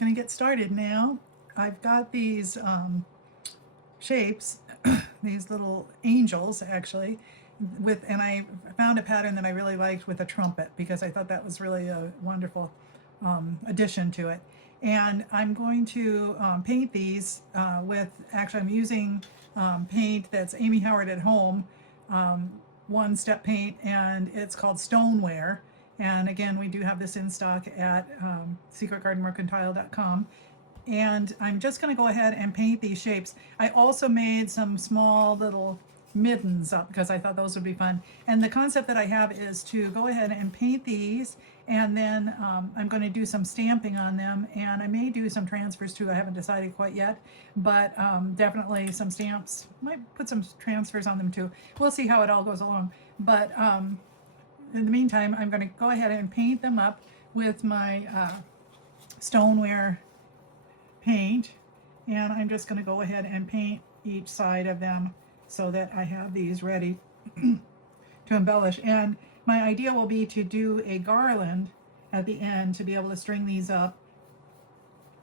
gonna get started now. I've got these shapes, these little angels actually, and I found a pattern that I really liked with a trumpet because I thought that was really a wonderful addition to it. And I'm going to paint these I'm using paint that's Amy Howard at Home, one step paint, and it's called Stoneware. And again, we do have this in stock at secretgardenmercantile.com. And I'm just going to go ahead and paint these shapes. I also made some small little middens up because I thought those would be fun. And the concept that I have is to go ahead and paint these, and then I'm going to do some stamping on them, and I may do some transfers too. I haven't decided quite yet, but definitely some stamps. Might put some transfers on them too. We'll see how it all goes along. But in the meantime, I'm going to go ahead and paint them up with my Stoneware paint, and I'm just going to go ahead and paint each side of them so that I have these ready to embellish. And my idea will be to do a garland at the end to be able to string these up.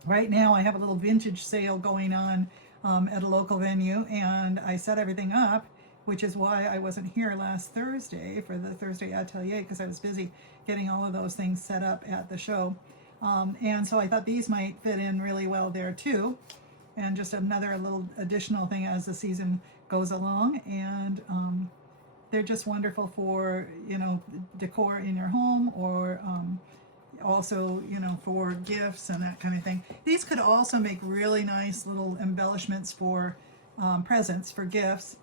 Right now I have a little vintage sale going on at a local venue, and I set everything up, which is why I wasn't here last Thursday for the Thursday Atelier, because I was busy getting all of those things set up at the show. And so I thought these might fit in really well there too. And just another little additional thing as the season goes along. And they're just wonderful for, decor in your home, or also, for gifts and that kind of thing. These could also make really nice little embellishments for presents, for gifts.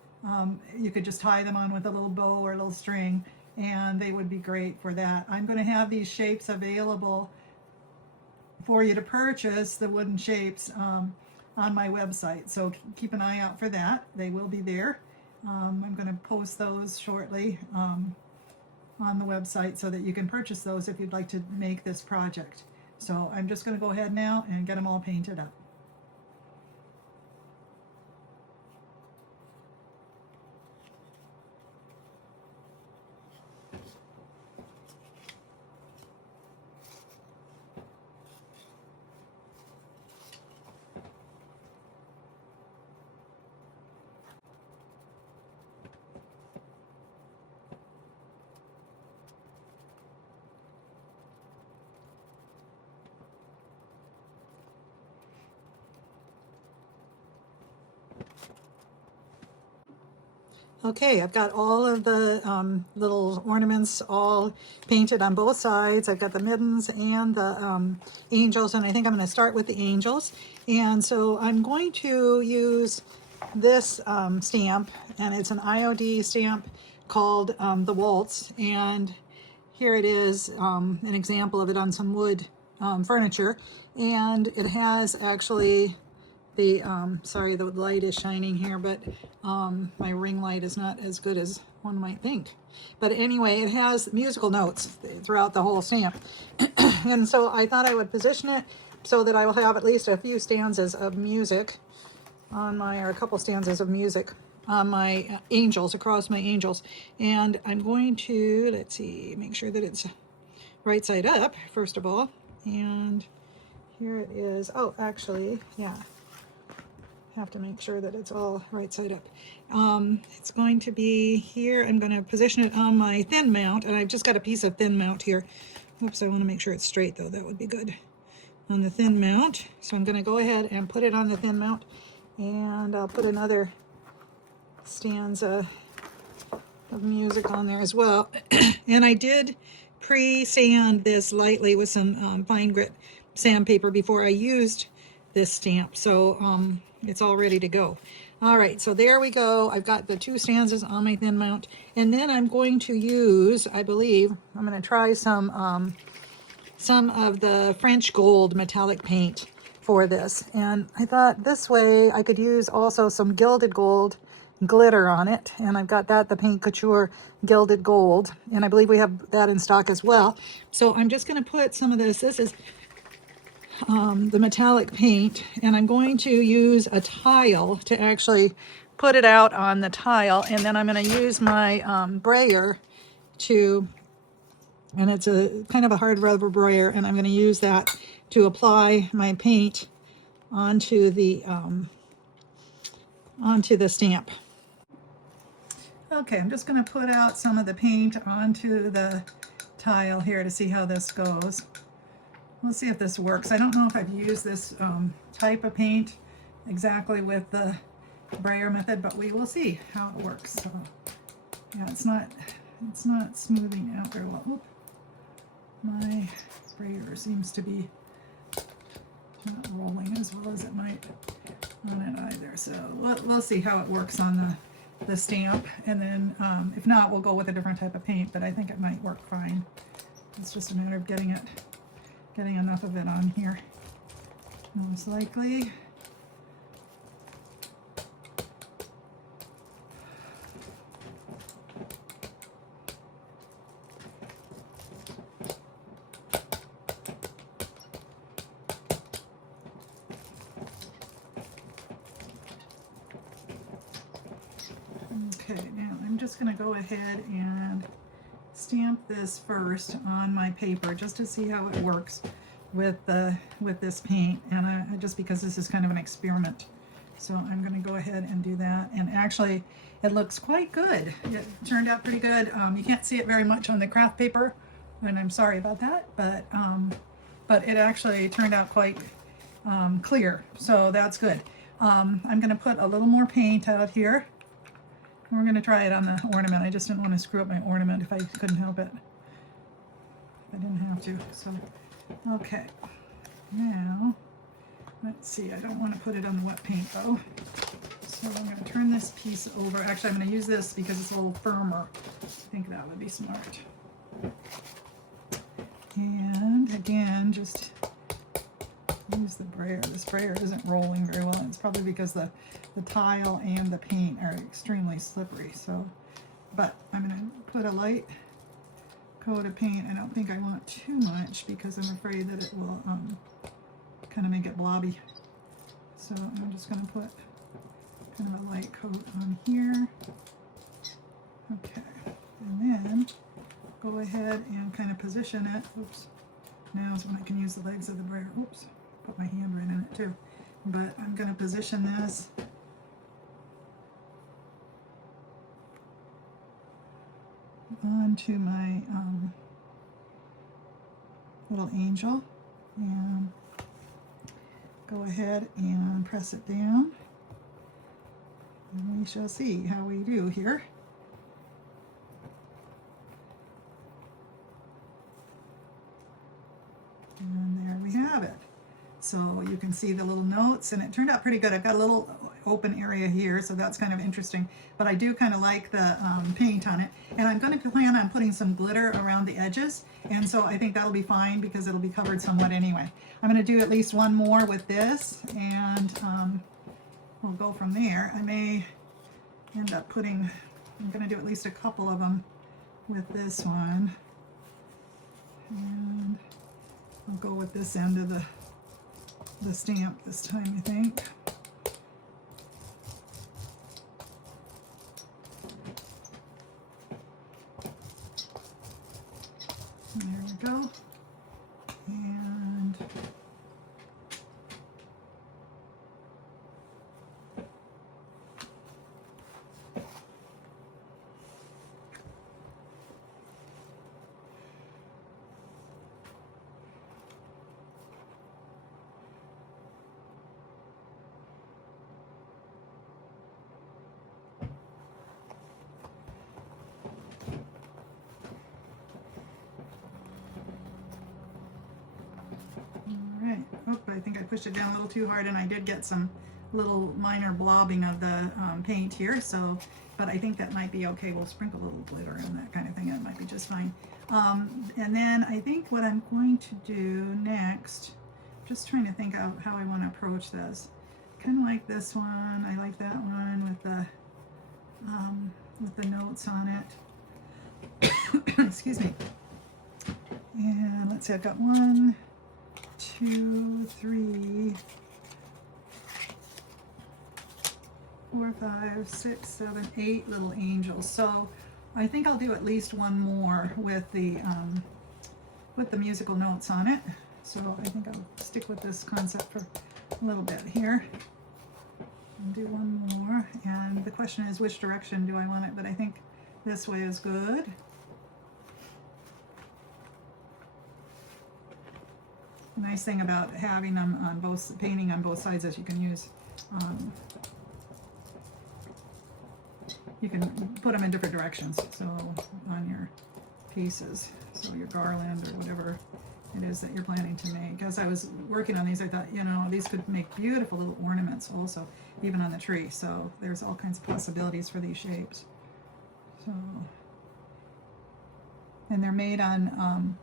You could just tie them on with a little bow or a little string, and they would be great for that. I'm going to have these shapes available for you to purchase, the wooden shapes, on my website. So keep an eye out for that. They will be there. I'm going to post those shortly on the website so that you can purchase those if you'd like to make this project. So I'm just going to go ahead now and get them all painted up. Okay, I've got all of the little ornaments all painted on both sides. I've got the middens and the angels, and I think I'm going to start with the angels. And so I'm going to use this stamp, and it's an IOD stamp called the Waltz. And here it is, an example of it on some wood furniture. And it has actually the sorry, the light is shining here, but my ring light is not as good as one might think. But anyway, it has musical notes throughout the whole stamp. And so I thought I would position it so that I will have at least a few stanzas of music on my, or a couple stanzas of music on my angels, across my angels. And I'm going to, let's see, make sure that it's right side up, first of all. And here it is. Oh, actually, yeah. Have to make sure that it's all right side up. It's going to be here. I'm going to position it on my thin mount, and I've just got a piece of thin mount here. Oops, I want to make sure it's straight though. That would be good on the thin mount. So I'm going to go ahead and put it on the thin mount, and I'll put another stanza of music on there as well. And I did pre-sand this lightly with some fine grit sandpaper before I used this stamp, so it's all ready to go. All right, so there we go. I've got the two stanzas on my thin mount, and then I'm going to use, I believe, I'm going to try some of the French gold metallic paint for this. And I thought this way I could use also some gilded gold glitter on it, and I've got that, the Paint Couture gilded gold, and I believe we have that in stock as well. So I'm just going to put some of this. This is the metallic paint, and I'm going to use a tile to actually put it out on the tile, and then I'm going to use my brayer to and it's a kind of a hard rubber brayer, and I'm going to use that to apply my paint onto the stamp. Okay, I'm just going to put out some of the paint onto the tile here to see how this goes. We'll see if this works. I don't know if I've used this type of paint exactly with the brayer method, but we will see how it works. So yeah, it's not smoothing out very well. Oop. My brayer seems to be not rolling as well as it might on it either. So we'll see how it works on the stamp, and then if not, we'll go with a different type of paint, but I think it might work fine. It's just a matter of getting enough of it on here, most likely. Okay, now I'm just going to go ahead and stamp this first on my paper just to see how it works with this paint, and just because this is kind of an experiment, so I'm going to go ahead and do that. And actually it looks quite good. It turned out pretty good. You can't see it very much on the craft paper, and I'm sorry about that, but it actually turned out quite clear, so that's good. I'm going to put a little more paint out here. We're going to try it on the ornament. I just didn't want to screw up my ornament if I couldn't help it. I didn't have to. So, okay. Now, let's see. I don't want to put it on the wet paint though. So I'm going to turn this piece over. Actually, I'm going to use this because it's a little firmer. I think that would be smart. And again, just use the brayer. This brayer isn't rolling very well, and it's probably because the tile and the paint are extremely slippery. So, but I'm going to put a light coat of paint. I don't think I want too much because I'm afraid that it will kind of make it blobby. So I'm just going to put kind of a light coat on here. Okay, and then go ahead and kind of position it. Oops. Now is when I can use the legs of the brayer. Oops. Put my hand right in it too. But I'm going to position this onto my little angel, and go ahead and press it down, and we shall see how we do here. And there we have it. So you can see the little notes, and it turned out pretty good. I've got a little open area here, so that's kind of interesting. But I do kind of like the paint on it. And I'm going to plan on putting some glitter around the edges, and so I think that'll be fine because it'll be covered somewhat anyway. I'm going to do at least one more with this, and we'll go from there. I may end up putting, I'm going to do at least a couple of them with this one. And I'll go with this end of the stamp this time, I think. There we go. And I think I pushed it down a little too hard, and I did get some little minor blobbing of the paint here, so, but I think that might be okay. We'll sprinkle a little glitter and that kind of thing, and it might be just fine. And then I think what I'm going to do next, just trying to think of how I want to approach this. Kind of like this one. I like that one with the notes on it. Excuse me. And let's see, I've got 1, 2, 3, 4, 5, 6, 7, 8 little angels. So I think I'll do at least one more with the with the musical notes on it. So I think I'll stick with this concept for a little bit here. I'll do one more, and the question is which direction do I want it, but I think this way is good. The nice thing about having them on both, painting on both sides, is you can use, you can put them in different directions, so on your pieces, so your garland or whatever it is that you're planning to make. As I was working on these, I thought, you know, these could make beautiful little ornaments also, even on the tree. So there's all kinds of possibilities for these shapes. So, and they're made on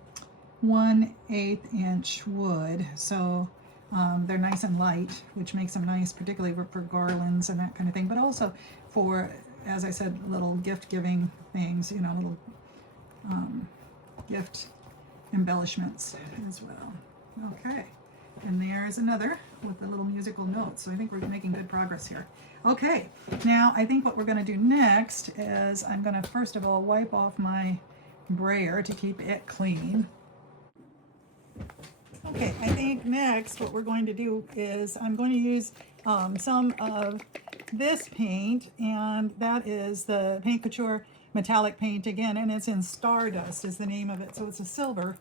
1/8 inch wood, so they're nice and light, which makes them nice, particularly for garlands and that kind of thing, but also for, as I said, little gift giving things, you know, little gift embellishments as well. Okay, and there's another with the little musical notes. So I think we're making good progress here. Okay, now I think what we're going to do next is I'm going to first of all wipe off my brayer to keep it clean. Okay, I think next what we're going to do is I'm going to use some of this paint, and that is the Paint Couture metallic paint again, and it's in Stardust is the name of it, so it's a silver.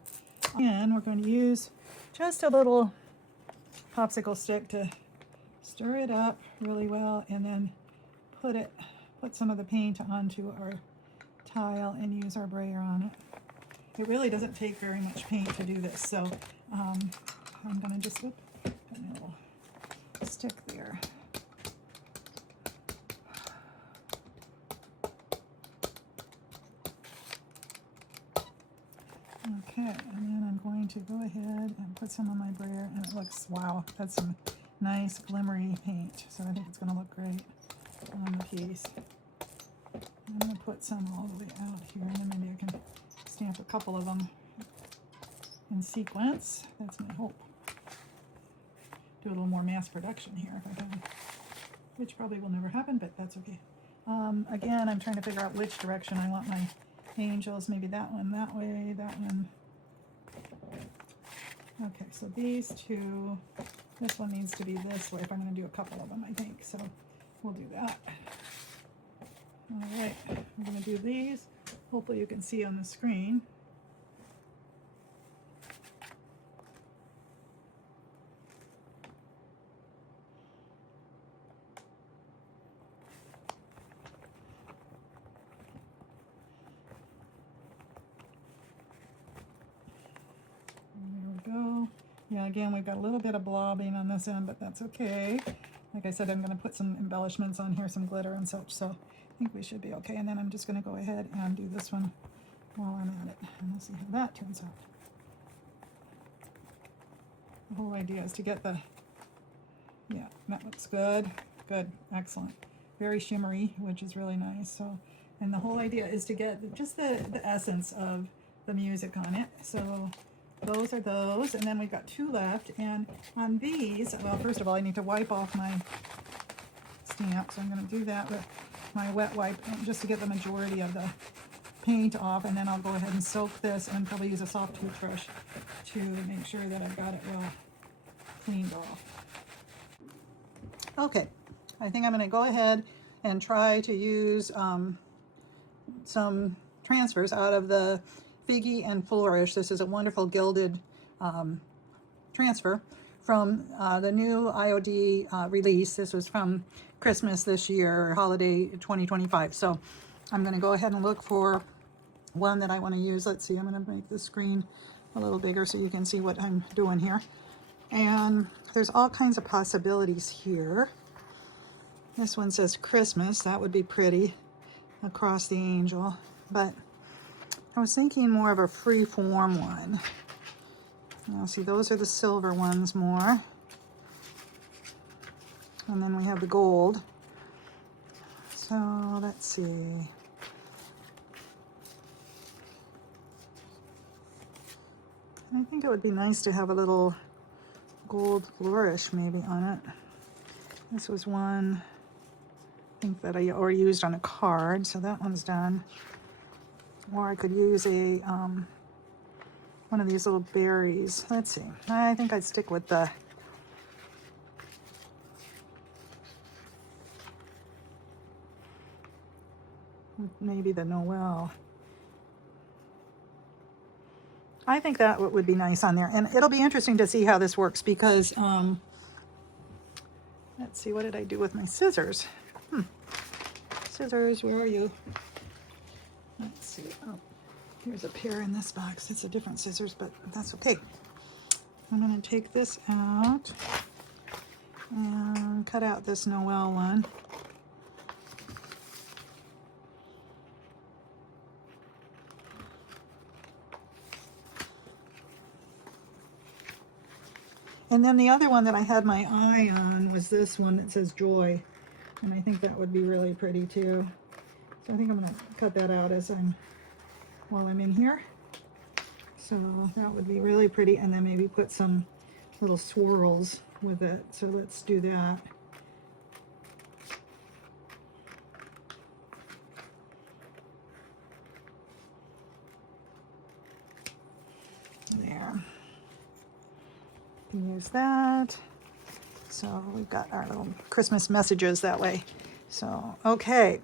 And we're going to use just a little popsicle stick to stir it up really well, and then put some of the paint onto our tile and use our brayer on it. It really doesn't take very much paint to do this, so I'm going to just put a little stick there. Okay, and then I'm going to go ahead and put some on my brayer, and it looks, wow, that's some nice glimmery paint, so I think it's going to look great on the piece. I'm going to put some all the way out here, and then maybe I can stamp a couple of them in sequence. That's my hope. Do a little more mass production here if I can, which probably will never happen, but that's okay. Again, I'm trying to figure out which direction I want my angels. Maybe that one that way, that one. Okay, so these two, this one needs to be this way if I'm going to do a couple of them, I think. So we'll do that. All right, I'm going to do these. Hopefully you can see on the screen. Yeah, again, we've got a little bit of blobbing on this end, but that's okay. Like I said, I'm going to put some embellishments on here, some glitter and such, so I think we should be okay. And then I'm just going to go ahead and do this one while I'm at it, and we'll see how that turns out. The whole idea is to get the, yeah, that looks good. Good, excellent. Very shimmery, which is really nice. So, and the whole idea is to get just the essence of the music on it. So those are those, and then we've got two left. And on these, well, first of all, I need to wipe off my stamp, so I'm going to do that with my wet wipe just to get the majority of the paint off, and then I'll go ahead and soak this and probably use a soft toothbrush to make sure that I've got it well cleaned off. Okay, I think I'm going to go ahead and try to use some transfers out of the Figgy and Flourish. This is a wonderful gilded transfer from the new IOD release. This was from Christmas this year, holiday 2025. So I'm going to go ahead and look for one that I want to use. Let's see, I'm going to make the screen a little bigger so you can see what I'm doing here. And there's all kinds of possibilities here. This one says Christmas. That would be pretty across the angel, but I was thinking more of a free form one. Now see, those are the silver ones more. And then we have the gold. So let's see. I think it would be nice to have a little gold flourish maybe on it. This was one I think that I already used on a card, so that one's done. Or I could use a one of these little berries. Let's see. I think I'd stick with the maybe the Noel. I think that would be nice on there. And it'll be interesting to see how this works because, let's see, what did I do with my scissors? Scissors, where are you? Let's see. Oh, here's a pair in this box. It's a different scissors, but that's okay. I'm going to take this out and cut out this Noel one. And then the other one that I had my eye on was this one that says Joy. And I think that would be really pretty too. So I think I'm going to cut that out while I'm in here. So that would be really pretty. And then maybe put some little swirls with it. So let's do that. There. Use that. So we've got our little Christmas messages that way. So, okay.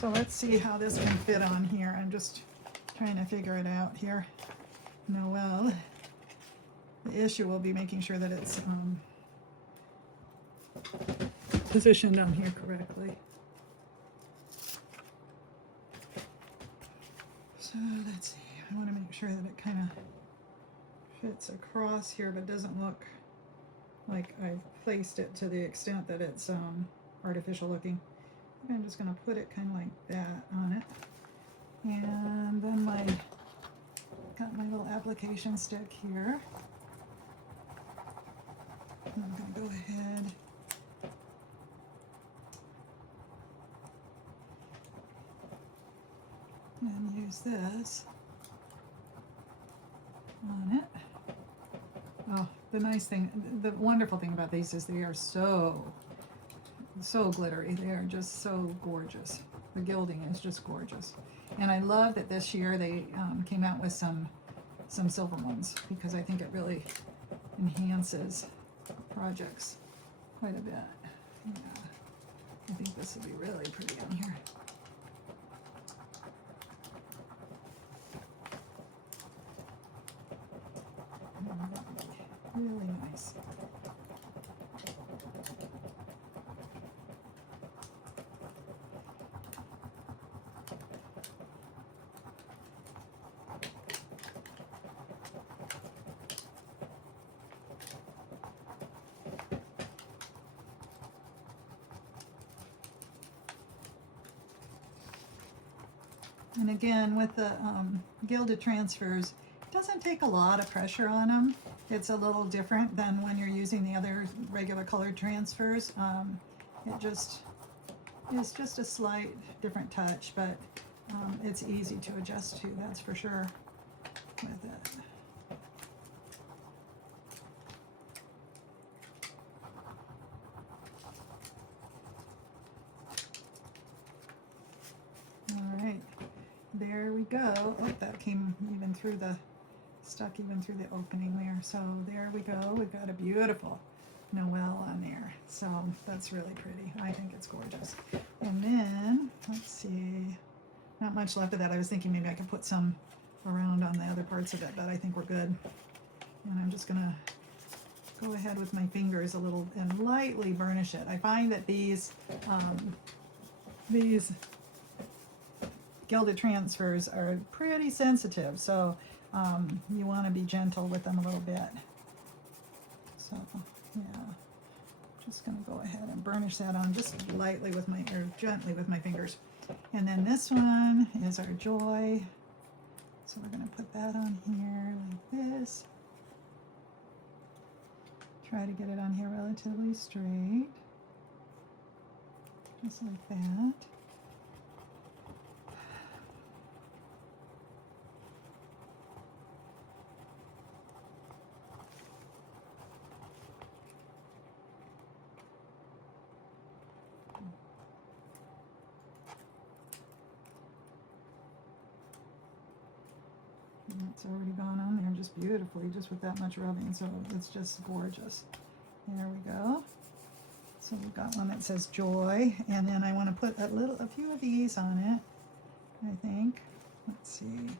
So let's see how this can fit on here. I'm just trying to figure it out here. Noel. The issue will be making sure that it's positioned on here correctly. So let's see. I want to make sure that it kind of fits across here, but doesn't look like I've placed it to the extent that it's artificial looking. I'm just going to put it kind of like that on it. And then got my little application stick here. And I'm going to go ahead and use this on it. Oh, the wonderful thing about these is they are so glittery. They are just so gorgeous. The gilding is just gorgeous. And I love that this year they came out with some silver ones because I think it really enhances projects quite a bit. Yeah, I think this would be really pretty on here. Really nice. And again, with the gilded transfers, it doesn't take a lot of pressure on them. It's a little different than when you're using the other regular colored transfers. It just is just a slight different touch, but it's easy to adjust to, that's for sure, with it. All right, there we go. Oh, that came even through stuck even through the opening there. So there we go. We've got a beautiful Noel on there. So that's really pretty. I think it's gorgeous. And then, let's see, not much left of that. I was thinking maybe I could put some around on the other parts of it, but I think we're good. And I'm just gonna go ahead with my fingers a little and lightly burnish it. I find that these gilded transfers are pretty sensitive, so you want to be gentle with them a little bit. So yeah, just going to go ahead and burnish that on just lightly with gently with my fingers. And then this one is our Joy. So we're going to put that on here like this. Try to get it on here relatively straight, just like that. It's already gone on there just beautifully, just with that much rubbing, so it's just gorgeous. There we go. So we've got one that says joy, and then I want to put a few of these on it, I think. Let's see.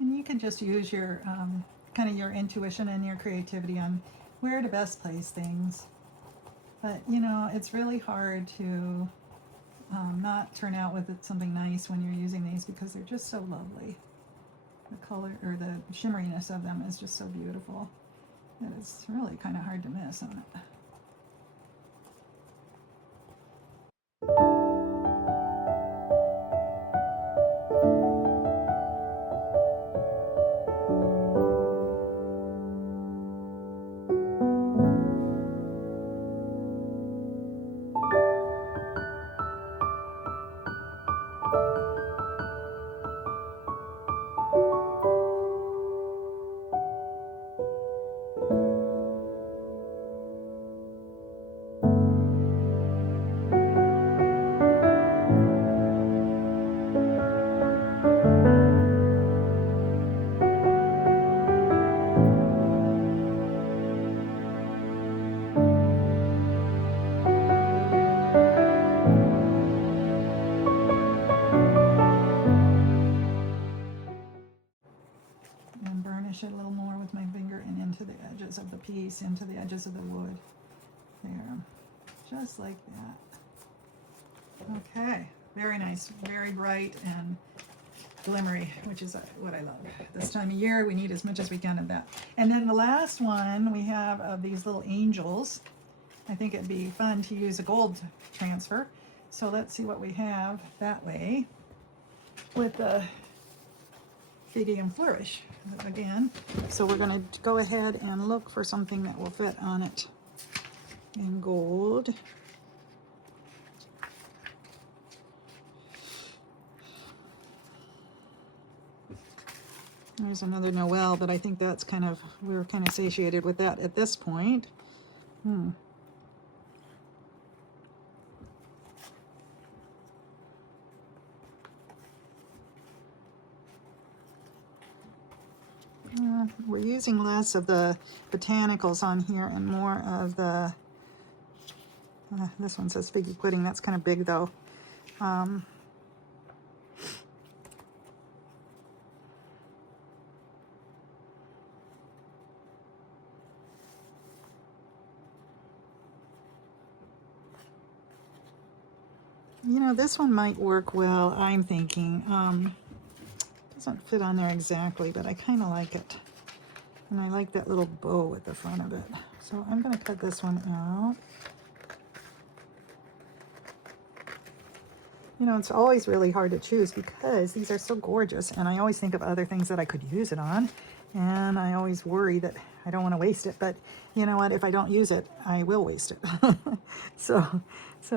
And you can just use your kind of your intuition and your creativity on where to best place things. But you know, it's really hard to not turn out with something nice when you're using these because they're just so lovely. The color or the shimmeriness of them is just so beautiful that it's really kind of hard to miss on it. And burnish it a little more with my finger and into the edges of the piece, into the edges of the wood. There, just like that. Okay, very nice, very bright and glimmery, which is what I love. This time of year, we need as much as we can of that. And then the last one we have of these little angels. I think it'd be fun to use a gold transfer. So let's see what we have that way with the Fide and Flourish again. So we're going to go ahead and look for something that will fit on it in gold. There's another Noel, but I think that's kind of, we're kind of satiated with that at this point. We're using less of the botanicals on here and more of the, this one says figgy pudding, that's kind of big though. You know, this one might work well, I'm thinking. Doesn't fit on there exactly, but I kind of like it. And I like that little bow at the front of it. So I'm going to cut this one out. You know, it's always really hard to choose because these are so gorgeous, and I always think of other things that I could use it on, and I always worry that I don't want to waste it, but you know what, if I don't use it, I will waste it. So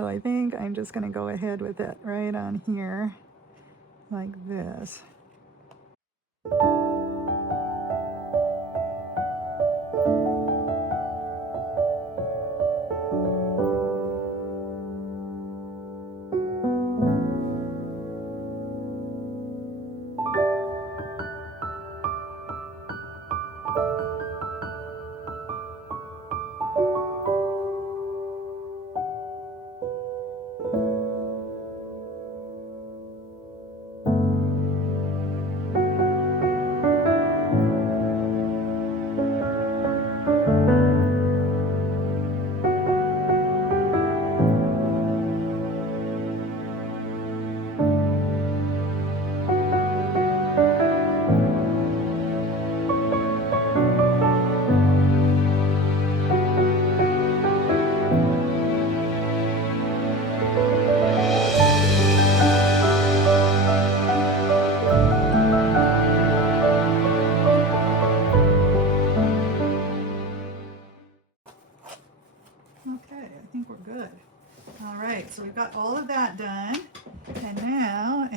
I think I'm just going to go ahead with it right on here, like this.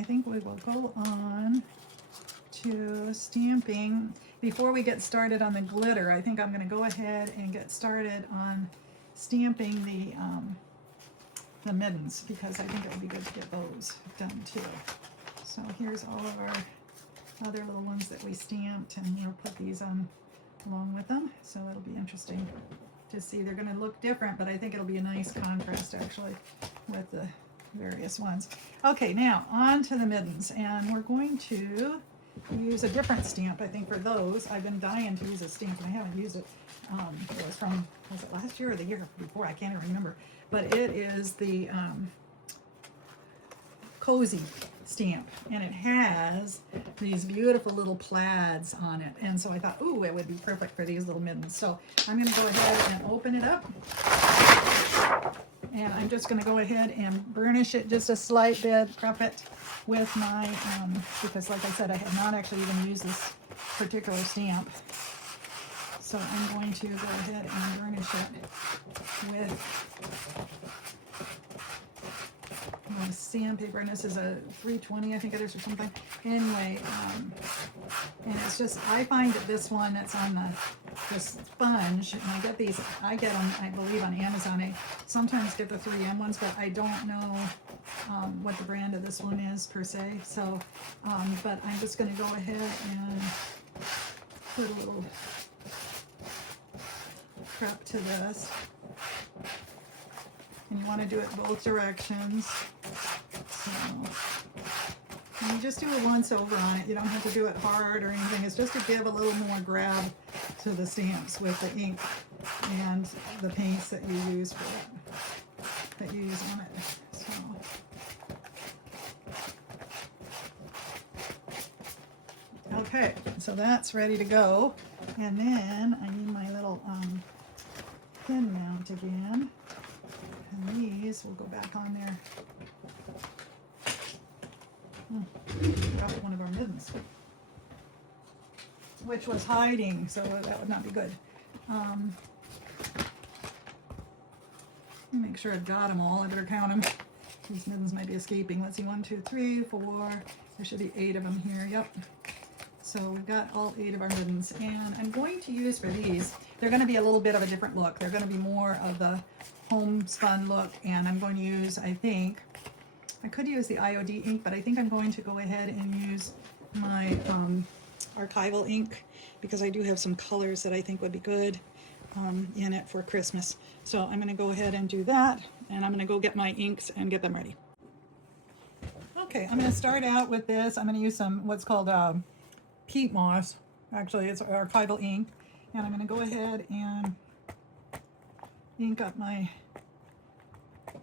think we will go on to stamping. Before we get started on the glitter, I think I'm going to go ahead and get started on stamping the middens, because I think it would be good to get those done too. So here's all of our other little ones that we stamped, and we'll put these on along with them. So it'll be interesting to see. They're going to look different, but I think it'll be a nice contrast actually with the various ones. Okay, now on to the middens, and we're going to use a different stamp. I think for those, I've been dying to use a stamp and I haven't used it. It was from, was it last year or the year before? I can't even remember. But it is the Cozy stamp, and it has these beautiful little plaids on it. And so I thought, ooh, it would be perfect for these little middens. So I'm going to go ahead and open it up. And I'm just going to go ahead and burnish it just a slight bit, prep it with my, because like I said, I have not actually even used this particular stamp. So I'm going to go ahead and burnish it with sandpaper, and this is a 320, I think it is, or something. Anyway, and it's just, I find that this one that's on the sponge, and I get these, I get them, I believe, on Amazon. I sometimes get the 3M ones, but I don't know what the brand of this one is per se. So, but I'm just going to go ahead and put a little prep to this. And you want to do it both directions. So, and you just do it once over on it. You don't have to do it hard or anything. It's just to give a little more grab to the stamps with the ink and the paints that you use for it, that you use on it. So, okay, so that's ready to go. And then I need my little pin mount again. And these will go back on there. Dropped one of our middens, which was hiding, so that would not be good. Make sure I've got them all. I better count them. These middens might be escaping. Let's see, 1, 2, 3, 4. There should be 8 of them here. Yep. So we've got all 8 of our middens, and I'm going to use for these, they're going to be a little bit of a different look. They're going to be more of the homespun look, and I'm going to use, I think, I could use the IOD ink, but I think I'm going to go ahead and use my archival ink, because I do have some colors that I think would be good in it for Christmas. So I'm going to go ahead and do that, and I'm going to go get my inks and get them ready. Okay, I'm going to start out with this. I'm going to use some what's called peat moss. Actually, it's archival ink, and I'm going to go ahead and ink up my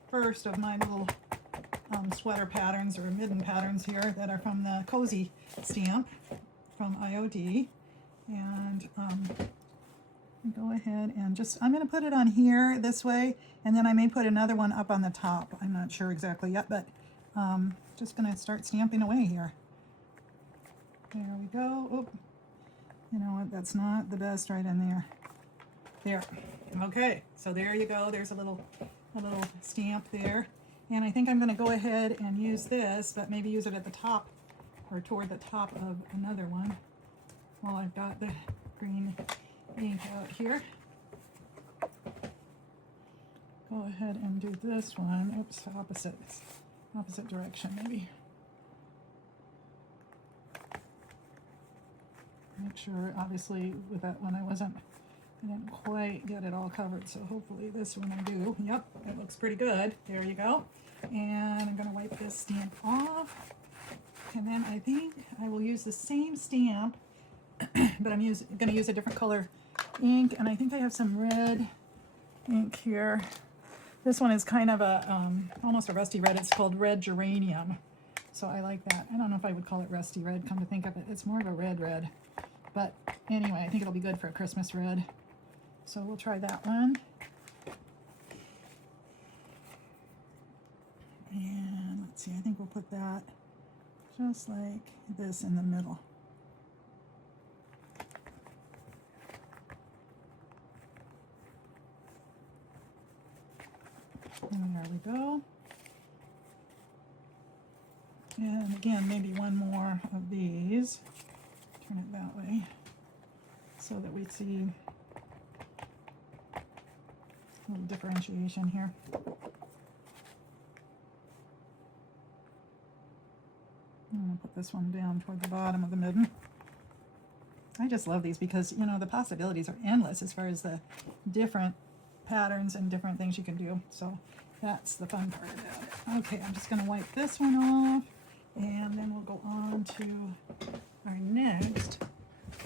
first of my little sweater patterns or midden patterns here that are from the Cozy stamp from IOD. And go ahead and just, I'm going to put it on here this way, and then I may put another one up on the top. I'm not sure exactly yet, but just going to start stamping away here. There we go. Oop. You know what, that's not the best right in there. There. Okay, so there you go. There's a little stamp there. And I think I'm going to go ahead and use this, but maybe use it at the top or toward the top of another one while I've got the green ink out here. Go ahead and do this one. Oops, opposite direction maybe. Make sure, obviously, with that one I didn't quite get it all covered, so hopefully this one I do. Yep, it looks pretty good. There you go. And I'm going to wipe this stamp off. And then I think I will use the same stamp, but I'm going to use a different color ink. And I think I have some red ink here. This one is kind of a, almost a rusty red. It's called Red Geranium. So I like that. I don't know if I would call it rusty red, come to think of it. It's more of a red. But anyway, I think it'll be good for a Christmas red. So we'll try that one. And let's see, I think we'll put that just like this in the middle. And there we go. And again, maybe one more of these. Turn it that way so that we see a little differentiation here. I'm going to put this one down toward the bottom of the midden. I just love these because, you know, the possibilities are endless as far as the different patterns and different things you can do. So that's the fun part about it. Okay, I'm just going to wipe this one off, and then we'll go on to our next,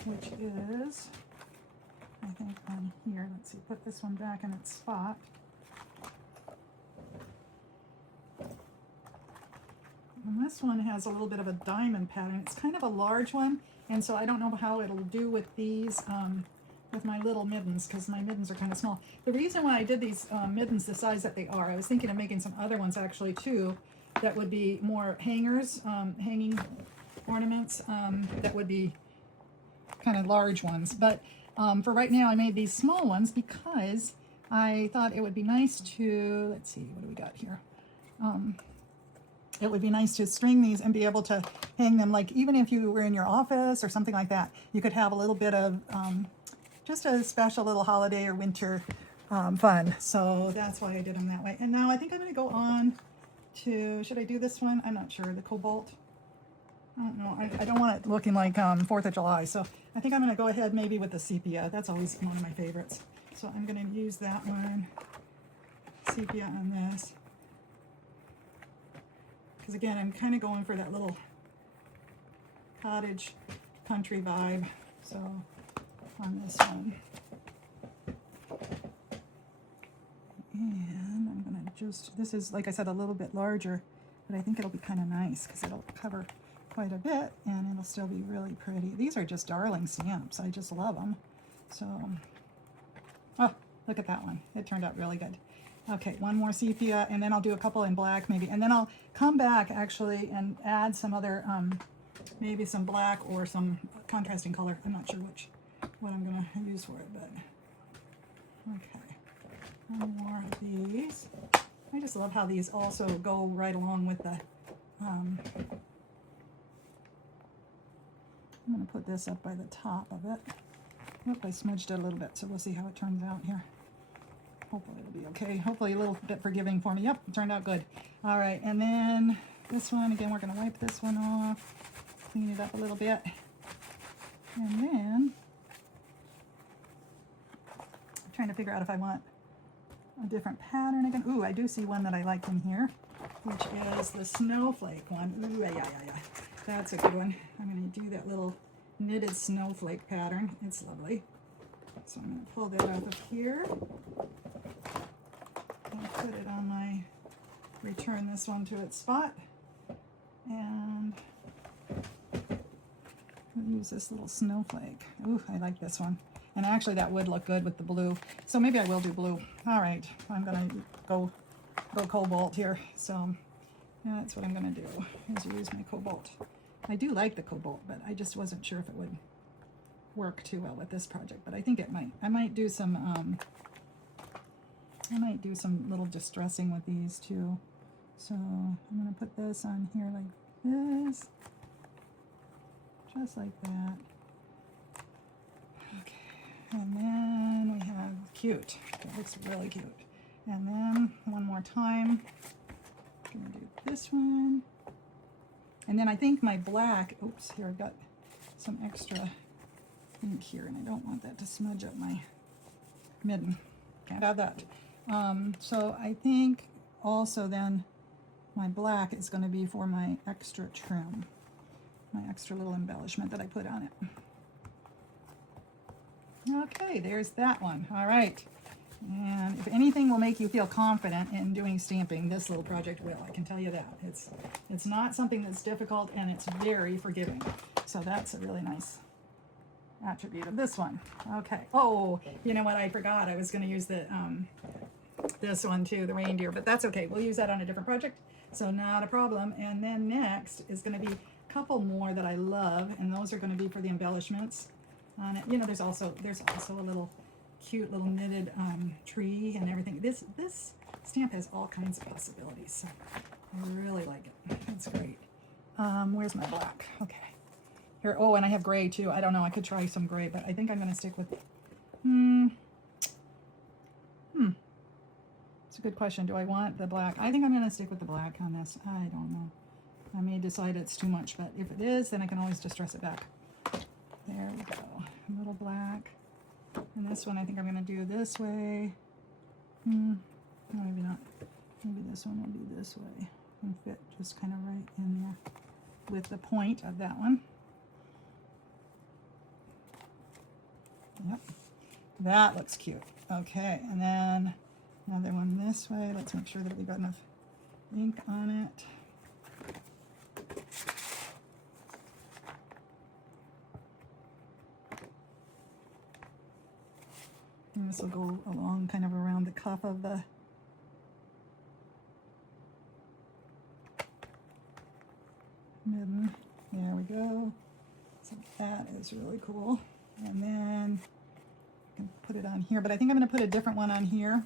which is, I think, on here. Let's see, put this one back in its spot. And this one has a little bit of a diamond pattern. It's kind of a large one, and so I don't know how it'll do with these, with my little middens, because my middens are kind of small. The reason why I did these middens the size that they are, I was thinking of making some other ones actually too, that would be more hangers, hanging ornaments, that would be kind of large ones. But for right now, I made these small ones because I thought it would be nice to, let's see, what do we got here? It would be nice to string these and be able to hang them, like even if you were in your office or something like that, you could have a little bit of just a special little holiday or winter fun. So that's why I did them that way. And now I think I'm going to go on to, should I do this one? I'm not sure, the cobalt. I don't know. I don't want it looking like 4th of July. So I think I'm going to go ahead maybe with the sepia. That's always one of my favorites. So I'm going to use that one, sepia on this. Because again, I'm kind of going for that little cottage country vibe. So on this one. And I'm going to just, this is, like I said, a little bit larger, but I think it'll be kind of nice because it'll cover quite a bit and it'll still be really pretty. These are just darling stamps. I just love them. So, oh, look at that one. It turned out really good. Okay, one more sepia, and then I'll do a couple in black maybe, and then I'll come back actually and add some other, maybe some black or some contrasting color. I'm not sure what I'm going to use for it, but okay. One more of these. I just love how these also go right along with the, I'm going to put this up by the top of it. Oop, I smudged it a little bit, so we'll see how it turns out here. Hopefully it'll be okay. Hopefully a little bit forgiving for me. Yep, it turned out good. All right, and then this one, again, we're going to wipe this one off, clean it up a little bit. And then I'm trying to figure out if I want a different pattern again. Ooh, I do see one that I like in here, which is the snowflake one. Ooh, yeah. That's a good one. I'm going to do that little knitted snowflake pattern. It's lovely. So I'm going to pull that out of here. I'll put it on my, return this one to its spot. And I'll use this little snowflake. Ooh, I like this one. And actually that would look good with the blue. So maybe I will do blue. All right, I'm going to go cobalt here. So that's what I'm going to do, is use my cobalt. I do like the cobalt, but I just wasn't sure if it would work too well with this project, but I think it might. I might do some little distressing with these too. So I'm going to put this on here like this, just like that. Okay, and then we have cute. That looks really cute. And then one more time, I'm going to do this one. And then I think my black, oops, here I've got some extra ink here, and I don't want that to smudge up my midden. Can't have that. So I think also then my black is going to be for my extra trim, my extra little embellishment that I put on it. Okay, there's that one. All right. And if anything will make you feel confident in doing stamping, this little project will. I can tell you that. It's not something that's difficult, and it's very forgiving. So that's a really nice attribute of this one. Okay. Oh, you know what? I forgot. I was going to use the this one too, the reindeer, but that's okay. We'll use that on a different project. So not a problem. And then next is going to be a couple more that I love, and those are going to be for the embellishments on it. You know, there's also a little cute little knitted tree and everything. This stamp has all kinds of possibilities, so I really like it. It's great. Where's my black? Okay. Here, oh, and I have gray too. I don't know, I could try some gray, but I think I'm going to stick with, it's a good question. Do I want the black? I think I'm going to stick with the black on this. I don't know. I may decide it's too much, but if it is, then I can always just dress it back. There we go. A little black. And this one I think I'm going to do this way. No, maybe not. Maybe this one will be this way and fit just kind of right in there with the point of that one. Yep, that looks cute. Okay, and then another one this way. Let's make sure that we got enough ink on it. And this will go along kind of around the cuff of the midden. There we go. So that is really cool. And then I can put it on here, but I think I'm going to put a different one on here.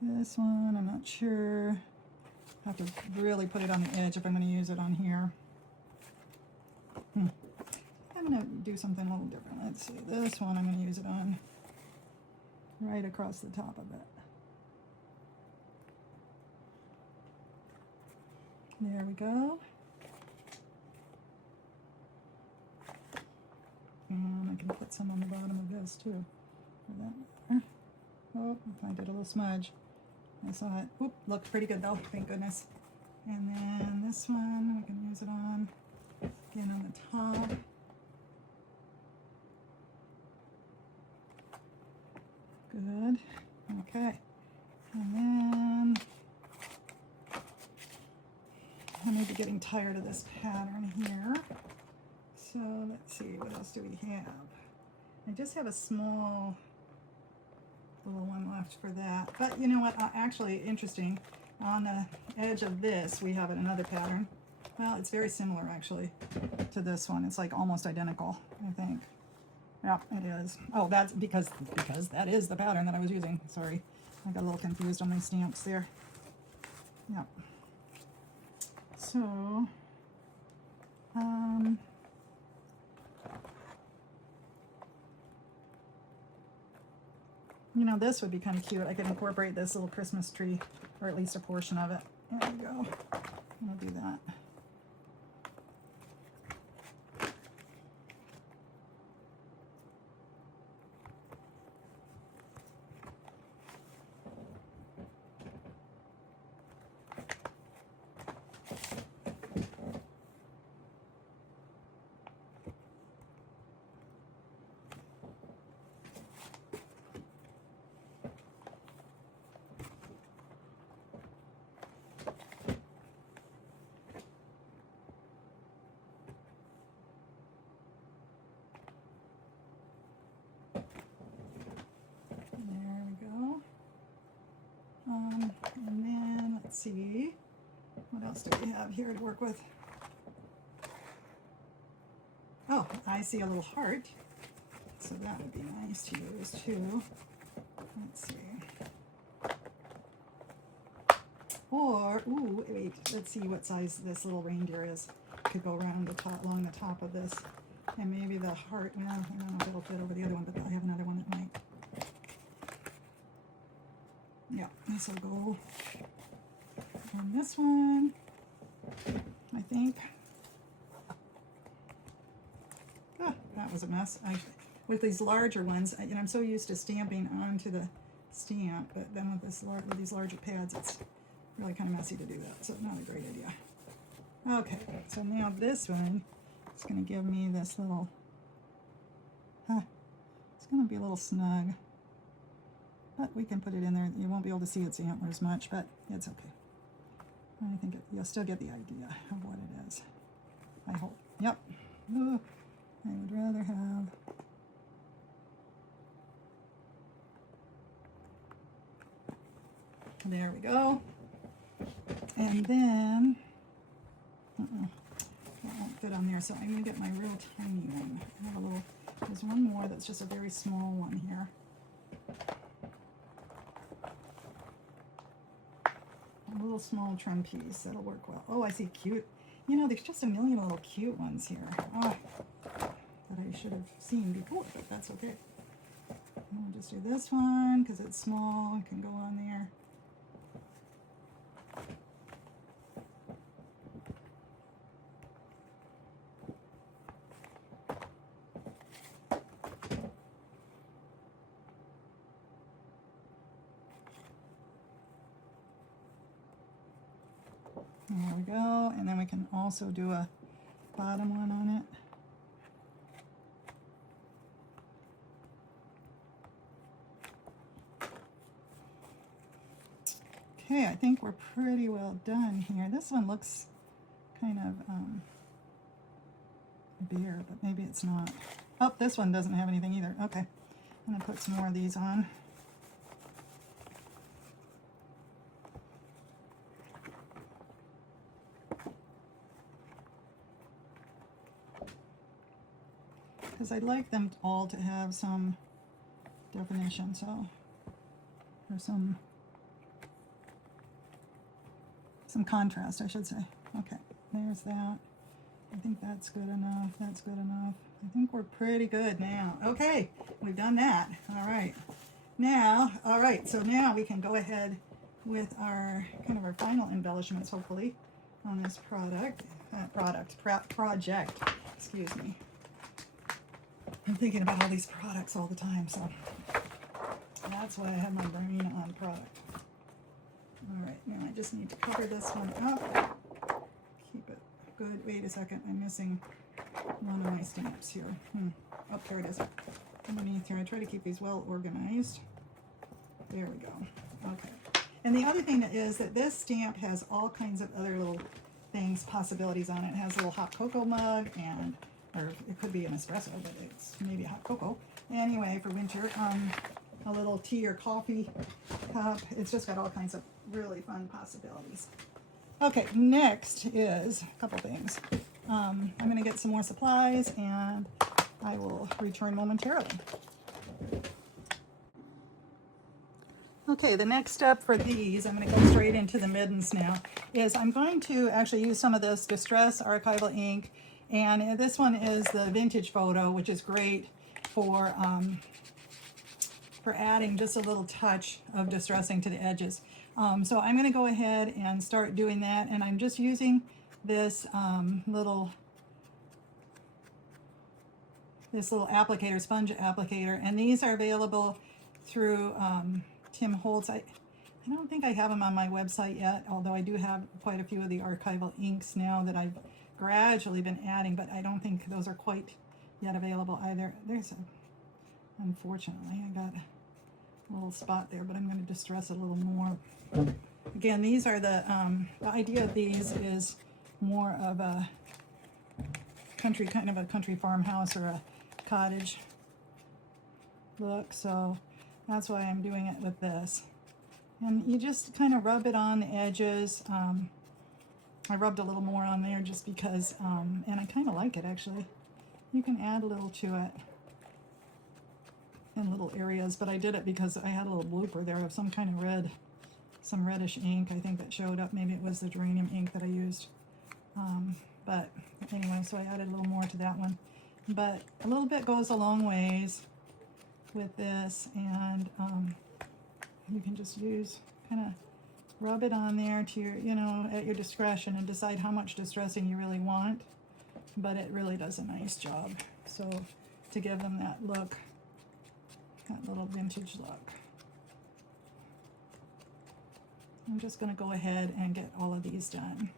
This one, I'm not sure. I have to really put it on the edge if I'm going to use it on here. I'm going to do something a little different. Let's see. This one I'm going to use it on right across the top of it. There we go. And I can put some on the bottom of this too, for that matter. Oh, I did a little smudge. I saw it. Oop, looked pretty good though, thank goodness. And then this one, we can use it on, again on the top. Good, okay. And then, I may be getting tired of this pattern here. So let's see, what else do we have? I just have a small little one left for that. But you know what, actually interesting, on the edge of this we have another pattern. Well, it's very similar actually to this one. It's like almost identical, I think. Yeah, it is. Oh, that's because that is the pattern that I was using. Sorry, I got a little confused on my stamps there. Yeah. So, you know, this would be kind of cute. I could incorporate this little Christmas tree, or at least a portion of it. There we go. I'll do that. And then let's see, what else do we have here to work with? Oh, I see a little heart, so that would be nice to use too. Let's see. Or, ooh, wait, let's see what size this little reindeer is. Could go around the top, along the top of this, and maybe the heart. Well, I don't know if it'll fit over the other one, but I have another one that might. Yeah, this will go on this one, I think. Oh, that was a mess. With these larger ones, I'm so used to stamping onto the stamp, but then with these larger pads, it's really kind of messy to do that, so not a great idea. Okay, so now this one is going to give me this little, it's going to be a little snug. But we can put it in there. You won't be able to see its antlers much, but it's okay. I think you'll still get the idea of what it is. I hope. Yep. Ooh, I would rather have. There we go. And then, that won't fit on there, so I'm going to get my real tiny one. I have a little, there's one more that's just a very small one here. little small trim piece. That'll work well. Oh, I see cute. You know, there's just a million little cute ones here. Oh, that I should have seen before, but that's okay. I'll just do this one because it's small. It can go on there. There we go, and then we can also do a bottom one on it. Okay, I think we're pretty well done here. This one looks kind of bare, but maybe it's not. Oh, this one doesn't have anything either. Okay, I'm gonna put some more of these on. Because I'd like them all to have some definition, so, or some contrast, I should say. Okay, there's that. I think that's good enough. That's good enough. I think we're pretty good now. Okay, we've done that. All right. Now, all right, so now we can go ahead with our kind of our final embellishments, hopefully, on this project. Excuse me. I'm thinking about all these products all the time, so that's why I have my brain on product. All right, now I just need to cover this one up. Keep it good. Wait a second, I'm missing one of my stamps here. Oh, there it is. Underneath here, I try to keep these well organized. There we go. Okay. And the other thing is that this stamp has all kinds of other little things, possibilities on it. It has a little hot cocoa mug, and or it could be an espresso, but it's maybe a hot cocoa. Anyway, for winter, a little tea or coffee cup. It's just got all kinds of really fun possibilities. Okay, next is a couple things. I'm going to get some more supplies, and I will return momentarily. Okay, the next step for these, I'm going to go straight into the middens now, is I'm going to actually use some of this Distress Archival ink, and this one is the vintage photo, which is great for adding just a little touch of distressing to the edges. So I'm going to go ahead and start doing that, and I'm just using this little applicator, sponge applicator, and these are available through Tim Holtz. I don't think I have them on my website yet, although I do have quite a few of the archival inks now that I've gradually been adding, but I don't think those are quite yet available either. Unfortunately, I got a little spot there, but I'm going to distress it a little more. Again, these are the idea of these is more of a country, kind of a country farmhouse or a cottage look, so that's why I'm doing it with this. And you just kind of rub it on the edges. I rubbed a little more on there just because, and I kind of like it actually. You can add a little to it in little areas, but I did it because I had a little blooper there of some kind of red, some reddish ink, I think, that showed up. Maybe it was the geranium ink that I used. But anyway, so I added a little more to that one. But a little bit goes a long ways with this, and you can just use, kind of rub it on there to your, you know, at your discretion, and decide how much distressing you really want. But it really does a nice job. So to give them that look, that little vintage look. I'm just going to go ahead and get all of these done.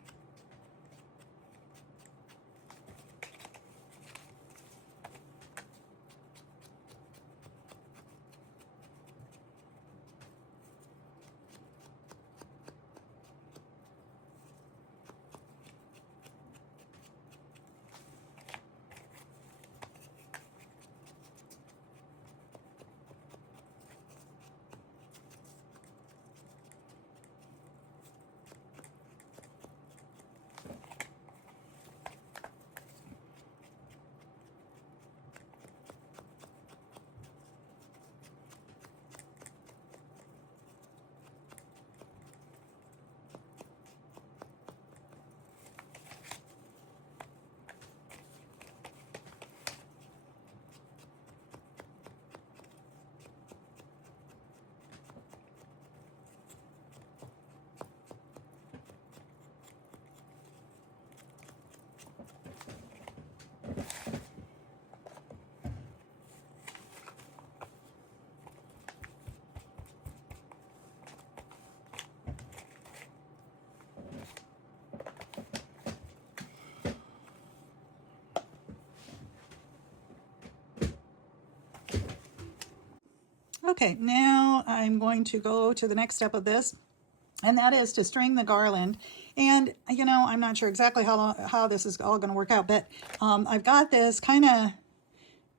Okay, now I'm going to go to the next step of this, and that is to string the garland. And you know, I'm not sure exactly how this is all going to work out, but I've got this kind of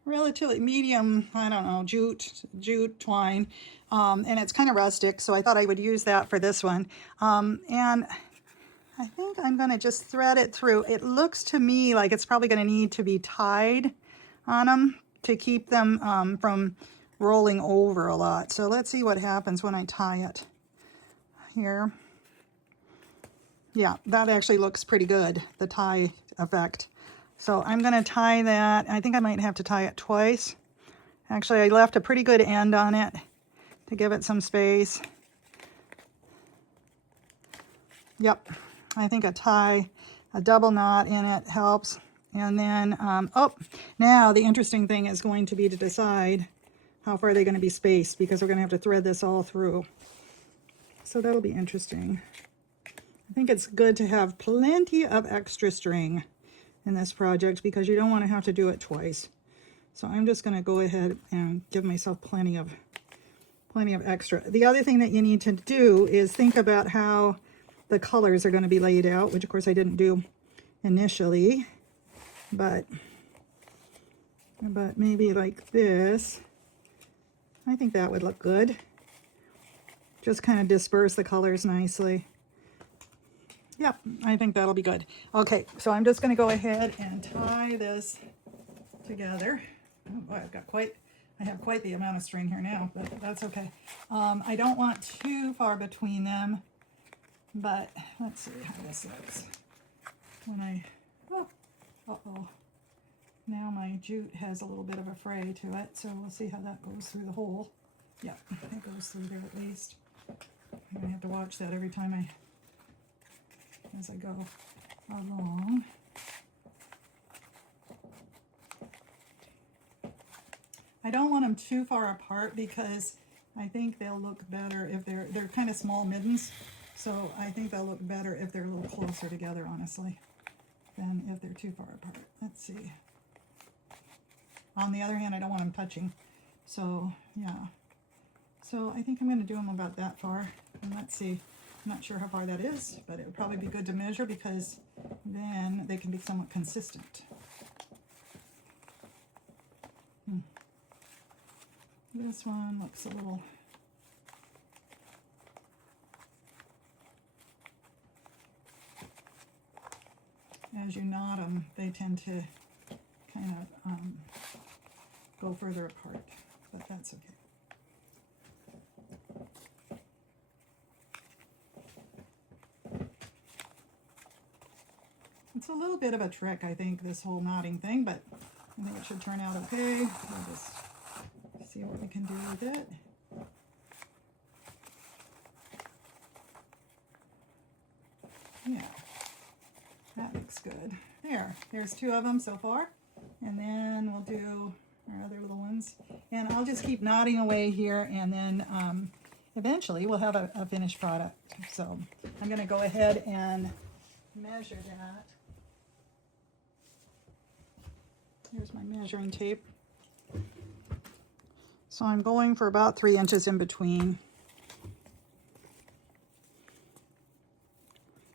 relatively medium, I don't know, jute twine, and it's kind of rustic, so I thought I would use that for this one. And I think I'm going to just thread it through. It looks to me like it's probably going to need to be tied on them to keep them from rolling over a lot. So let's see what happens when I tie it here. Yeah, that actually looks pretty good, the tie effect. So I'm going to tie that. I think I might have to tie it twice. Actually, I left a pretty good end on it to give it some space. Yep, I think a double knot in it helps. And then, oh, now the interesting thing is going to be to decide how far they're going to be spaced, because we're going to have to thread this all through. So that'll be interesting. I think it's good to have plenty of extra string in this project because you don't want to have to do it twice. So I'm just going to go ahead and give myself plenty of extra. The other thing that you need to do is think about how the colors are going to be laid out, which of course I didn't do initially, but maybe like this. I think that would look good. Just kind of disperse the colors nicely. Yep, I think that'll be good. Okay, so I'm just going to go ahead and tie this together. Oh boy, I have quite the amount of string here now, but that's okay. I don't want too far between them, but let's see how this looks. When now my jute has a little bit of a fray to it, so we'll see how that goes through the hole. Yeah, it goes through there at least. I'm gonna have to watch that every time as I go along. I don't want them too far apart because I think they'll look better if they're kind of small middens, so I think they'll look better if they're a little closer together, honestly, than if they're too far apart. Let's see. On the other hand, I don't want them touching, so yeah. So I think I'm going to do them about that far, and let's see. I'm not sure how far that is, but it would probably be good to measure because then they can be somewhat consistent. This one looks a little... As you knot them, they tend to kind of go further apart, but that's okay. It's a little bit of a trick, I think, this whole knotting thing, but I think it should turn out okay. We'll just see what we can do with it. Yeah, that looks good. There's two of them so far, and then we'll do our other little ones. And I'll just keep knotting away here, and then eventually we'll have a finished product. So I'm going to go ahead and measure that. Here's my measuring tape. So I'm going for about 3 inches in between.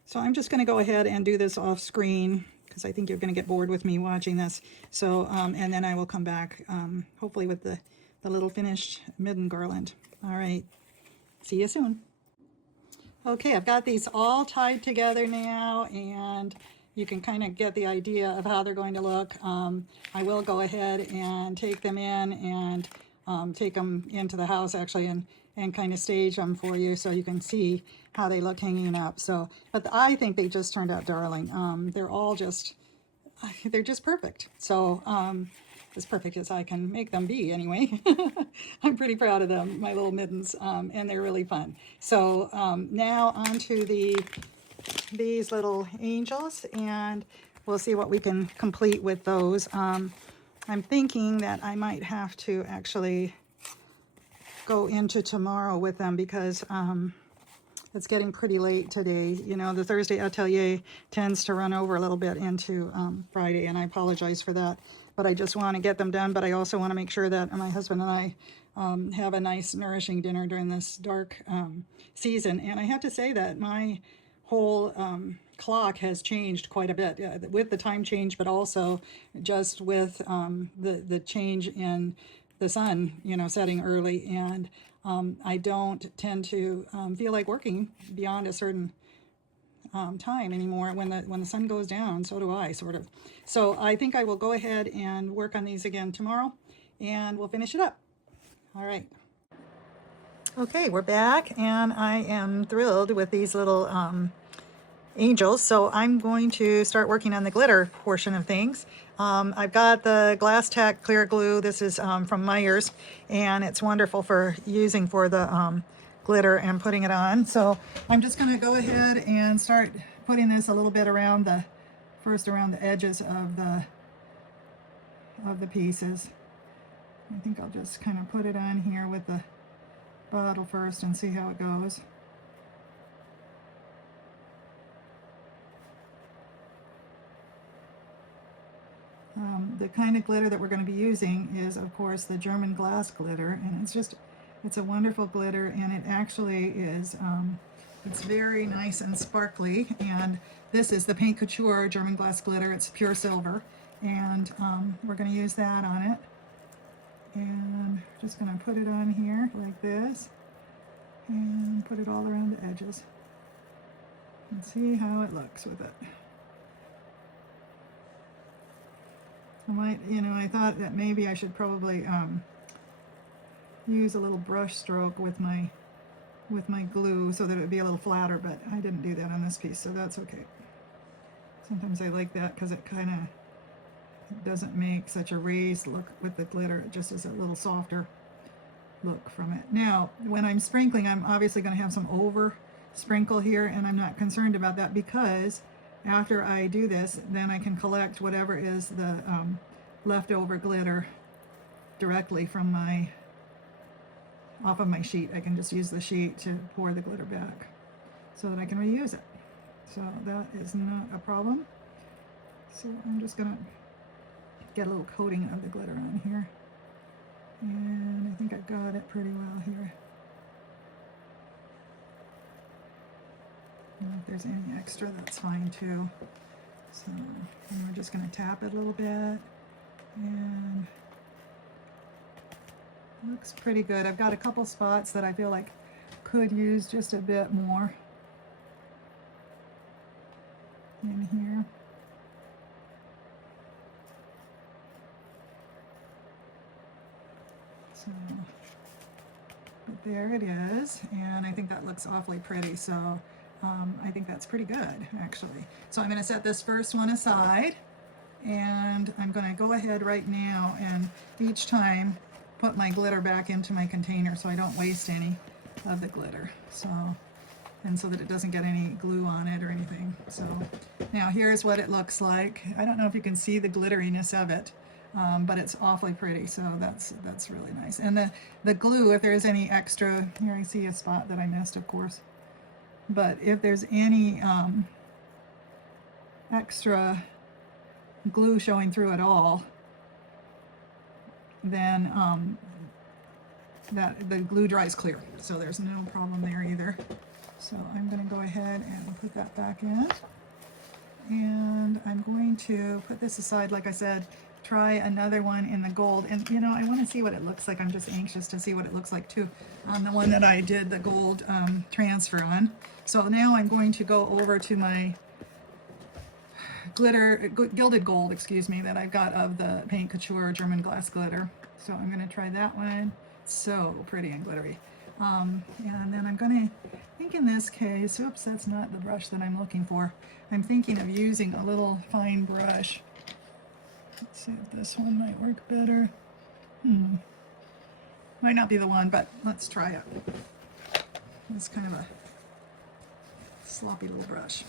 So I'm just going to go ahead and do this off screen because I think you're going to get bored with me watching this. So, and then I will come back, hopefully with the little finished midden garland. All right, see you soon. Okay, I've got these all tied together now, and you can kind of get the idea of how they're going to look. I will go ahead and take them in and take them into the house actually and kind of stage them for you so you can see how they look hanging up. So, but I think they just turned out darling. They're all just, they're just perfect. So as perfect as I can make them be anyway. I'm pretty proud of them, my little middens, and they're really fun. So now onto these little angels, and we'll see what we can complete with those. I'm thinking that I might have to actually go into tomorrow with them because it's getting pretty late today. You know, the Thursday Atelier tends to run over a little bit into Friday, and I apologize for that. But I just want to get them done, but I also want to make sure that my husband and I have a nice nourishing dinner during this dark season. And I have to say that my whole clock has changed quite a bit with the time change, but also just with the change in the sun, you know, setting early. And I don't tend to feel like working beyond a certain time anymore. When the sun goes down, so do I, sort of. So I think I will go ahead and work on these again tomorrow, and we'll finish it up. All right. Okay, we're back, and I am thrilled with these little angels. So I'm going to start working on the glitter portion of things. I've got the Glass Tack clear glue. This is from Myers, and it's wonderful for using for the glitter and putting it on. So I'm just going to go ahead and start putting this a little bit around the edges of the pieces. I think I'll just kind of put it on here with the bottle first and see how it goes. The kind of glitter that we're going to be using is, of course, the German glass glitter, and it's a wonderful glitter, and it actually is, it's very nice and sparkly. And this is the Paint Couture German glass glitter. It's pure silver, and we're going to use that on it. And just going to put it on here like this, and put it all around the edges, and see how it looks with it. I thought that maybe I should probably use a little brush stroke with my glue so that it would be a little flatter, but I didn't do that on this piece, so that's okay. Sometimes I like that because it kind of doesn't make such a raised look with the glitter. It just is a little softer look from it. Now, when I'm sprinkling, I'm obviously going to have some over sprinkle here, and I'm not concerned about that because after I do this, then I can collect whatever is the leftover glitter directly from off of my sheet. I can just use the sheet to pour the glitter back so that I can reuse it. So that is not a problem. So I'm just gonna get a little coating of the glitter on here, and I think I've got it pretty well here. And if there's any extra, that's fine too. So we're just going to tap it a little bit, and it looks pretty good. I've got a couple spots that I feel like could use just a bit more in here. So, but there it is, and I think that looks awfully pretty. So I think that's pretty good, actually. So I'm going to set this first one aside, and I'm going to go ahead right now and each time put my glitter back into my container so I don't waste any of the glitter. So that it doesn't get any glue on it or anything. So now here's what it looks like. I don't know if you can see the glitteriness of it, but it's awfully pretty. So that's really nice. And the glue, if there's any extra, here I see a spot that I missed, of course. But if there's any extra glue showing through at all, then that the glue dries clear. So there's no problem there either. So I'm going to go ahead and put that back in. And I'm going to put this aside, like I said, try another one in the gold. And I want to see what it looks like. I'm just anxious to see what it looks like too on the one that I did the gold transfer on. So now I'm going to go over to my gilded gold, excuse me, that I've got of the Paint Couture German glass glitter. So I'm going to try that one. It's so pretty and glittery. And then I'm going to think in this case, oops, that's not the brush that I'm looking for. I'm thinking of using a little fine brush. Let's see if this one might work better. Might not be the one, but let's try it. It's kind of a sloppy little brush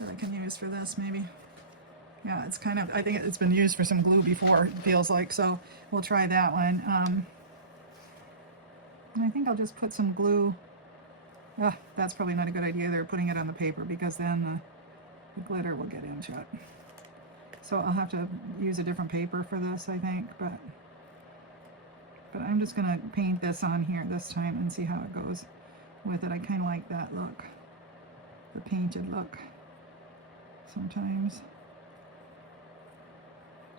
that I can use for this, maybe. Yeah, it's kind of, I think it's been used for some glue before, it feels like, so we'll try that one. And I think I'll just put some glue. That's probably not a good idea there, putting it on the paper, because then the glitter will get into it. So I'll have to use a different paper for this, I think, but but I'm just gonna paint this on here this time and see how it goes with it. I kind of like that look, the painted look sometimes.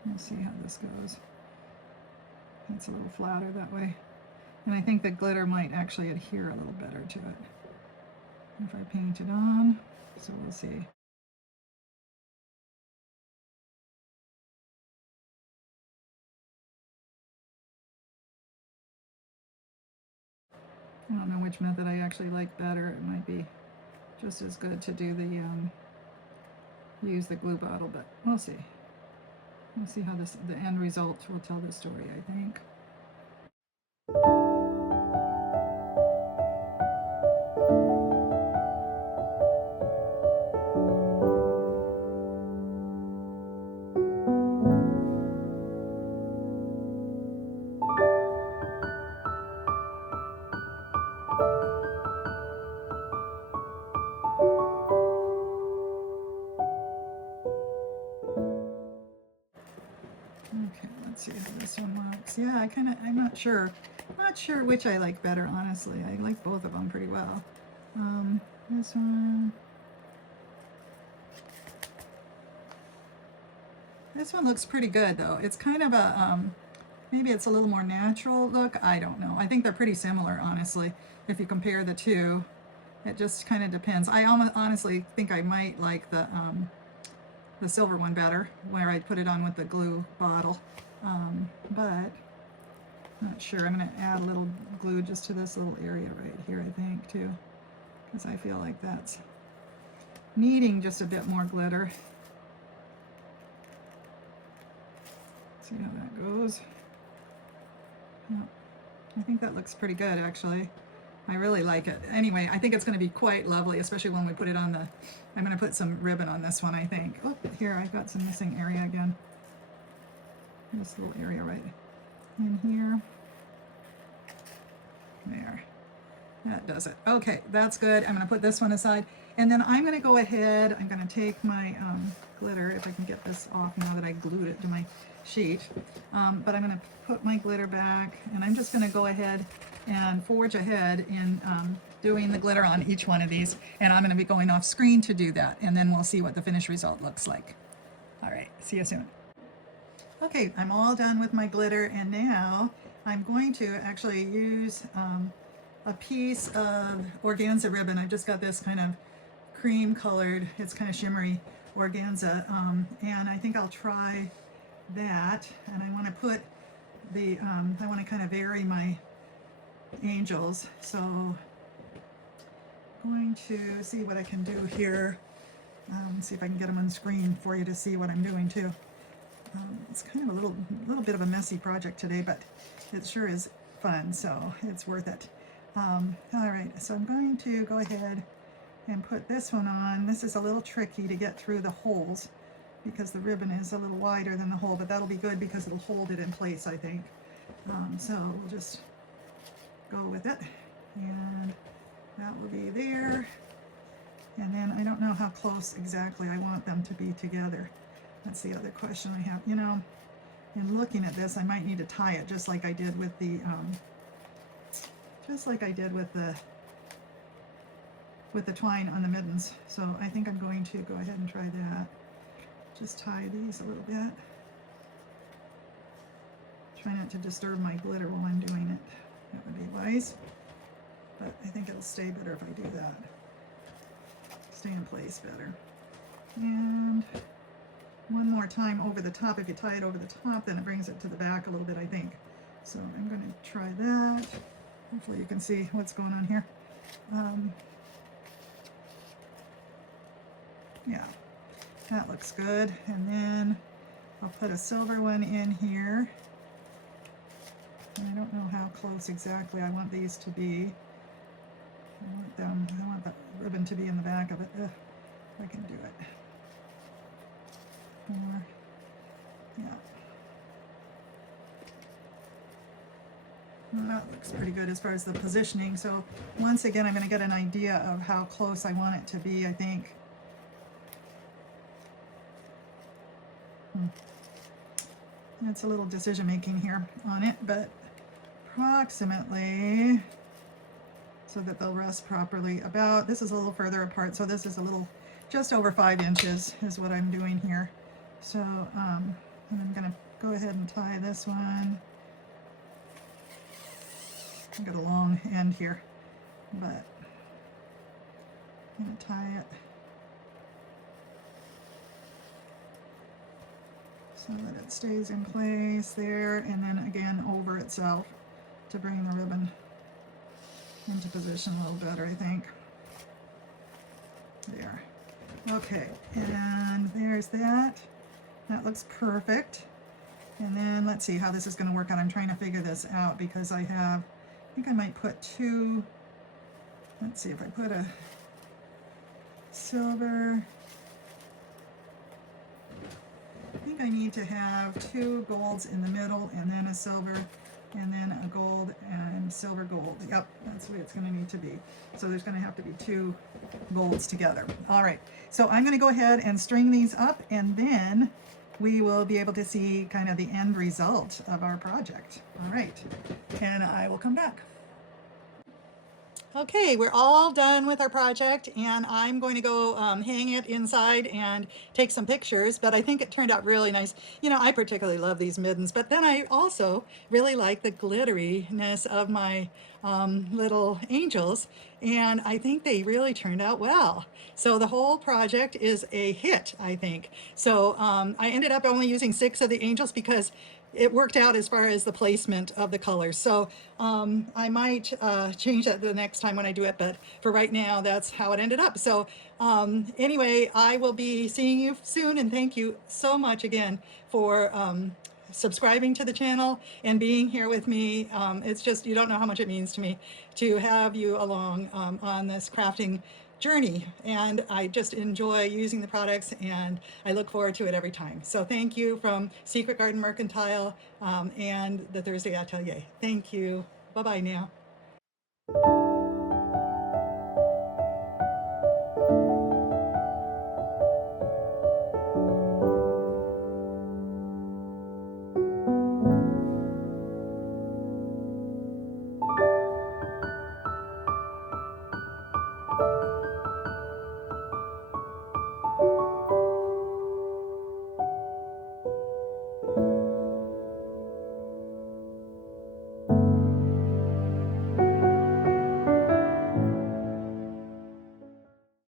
We'll see how this goes. It's a little flatter that way. And I think the glitter might actually adhere a little better to it if I paint it on. So we'll see. I don't know which method I actually like better. It might be just as good to do the use the glue bottle, but we'll see. We'll see how the end result will tell the story, I think. Okay, let's see how this one looks. Yeah, I'm not sure. Not sure which I like better, honestly. I like both of them pretty well. This one. This one looks pretty good though. It's kind of a, maybe it's a little more natural look. I don't know. I think they're pretty similar, honestly. If you compare the two, it just kind of depends. I honestly think I might like the silver one better, where I put it on with the glue bottle. But not sure. I'm going to add a little glue just to this little area right here, I think, too, because I feel like that's needing just a bit more glitter. See how that goes. Yeah, I think that looks pretty good, actually. I really like it. Anyway, I think it's going to be quite lovely, especially when we put it on the... I'm going to put some ribbon on this one, I think. Oh, here, I've got some missing area again. This little area right in here. There. That does it. Okay, that's good. I'm going to put this one aside. And then I'm going to go ahead, I'm going to take my glitter, if I can get this off now that I glued it to my sheet. But I'm going to put my glitter back, and I'm just going to go ahead and forge ahead in doing the glitter on each one of these. And I'm going to be going off screen to do that, and then we'll see what the finished result looks like. All right, see you soon. Okay, I'm all done with my glitter, and now I'm going to actually use a piece of organza ribbon. I just got this kind of cream colored, it's kind of shimmery organza, and I think I'll try that. And I want to put the, I want to kind of vary my angels, so I'm going to see what I can do here. See if I can get them on screen for you to see what I'm doing too. It's kind of a little bit of a messy project today, but it sure is fun, so it's worth it. All right, so I'm going to go ahead and put this one on. This is a little tricky to get through the holes because the ribbon is a little wider than the hole, but that'll be good because it'll hold it in place, I think. So we'll just go with it, and that will be there. And then I don't know how close exactly I want them to be together. That's the other question I have. You know, in looking at this, I might need to tie it just like I did with the twine on the middens. So I think I'm going to go ahead and try that. Just tie these a little bit. Try not to disturb my glitter while I'm doing it. That would be wise. But I think it'll stay better if I do that. Stay in place better. And one more time over the top. If you tie it over the top, then it brings it to the back a little bit, I think. So I'm going to try that. Hopefully you can see what's going on here. Yeah, that looks good. And then I'll put a silver one in here. And I don't know how close exactly I want these to be. I want the ribbon to be in the back of it. Ugh, I can do it. More. Yeah. Well, that looks pretty good as far as the positioning. So once again, I'm going to get an idea of how close I want it to be, I think. It's a little decision making here on it, but approximately, so that they'll rest properly, about, this is a little further apart, so this is a little, just over 5 inches is what I'm doing here. So and I'm going to go ahead and tie this one. I've got a long end here, but I'm going to tie it so that it stays in place there, and then again over itself to bring the ribbon into position a little better, I think. There. Okay, and there's that. That looks perfect. And then let's see how this is going to work out. I'm trying to figure this out because I think I might put 2, let's see if I put a silver. I think I need to have 2 golds in the middle and then a silver and then a gold and silver gold. Yep, that's the way it's going to need to be. So there's going to have to be 2 golds together. All right, so I'm going to go ahead and string these up, and then we will be able to see kind of the end result of our project. All right, and I will come back. Okay, we're all done with our project, and I'm going to go hang it inside and take some pictures, but I think it turned out really nice. You know, I particularly love these middens, but then I also really like the glitteriness of my little angels, and I think they really turned out well. So the whole project is a hit, I think. So I ended up only using 6 of the angels because it worked out as far as the placement of the colors. So I might change that the next time when I do it, but for right now, that's how it ended up. So anyway, I will be seeing you soon, and thank you so much again for subscribing to the channel and being here with me. It's just, you don't know how much it means to me to have you along on this crafting journey, and I just enjoy using the products, and I look forward to it every time. So thank you from Secret Garden Mercantile and the Thursday Atelier. Thank you. Bye-bye now.